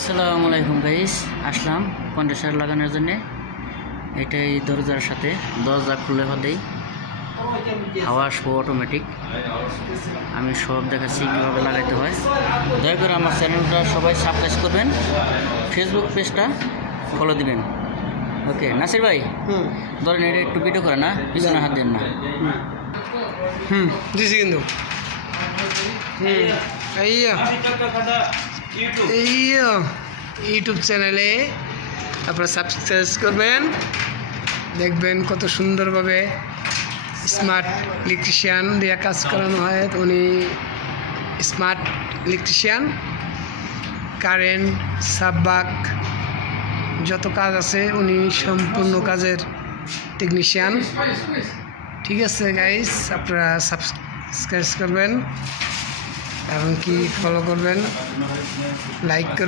আসসালামু আলাইকুম গাইস, আসলাম কন্ডেন্সার লাগানোর জন্য। এটাই দরজার সাথে দরজা খুলে হতেই হাওয়া আসবো অটোমেটিক। আমি সব দেখাচ্ছি কীভাবে লাগাইতে হয়। দয়া করে আমার চ্যানেলটা সবাই সাবস্ক্রাইব করবেন, ফেসবুক পেজটা ফলো দিবেন। ওকে নাসির ভাই, ধরেন এটা একটু ভিডিও করে না, পিছনে হাত দেন না। দিছি কিন্তু ইউটিউব চ্যানেলে আপনারা সাবস্ক্রাইব করবেন, দেখবেন কত সুন্দরভাবে স্মার্ট ইলেকট্রিশিয়ান দিয়ে কাজ করানো হয়। উনি স্মার্ট ইলেকট্রিশিয়ান, কারেন্ট সাববাক যত কাজ আছে উনি সম্পূর্ণ কাজের টেকনিশিয়ান। ঠিক আছে গাইস, আপনারা সাবস্ক্রাইব করবেন এবং কি ফলো করবেন, লাইক করবেন।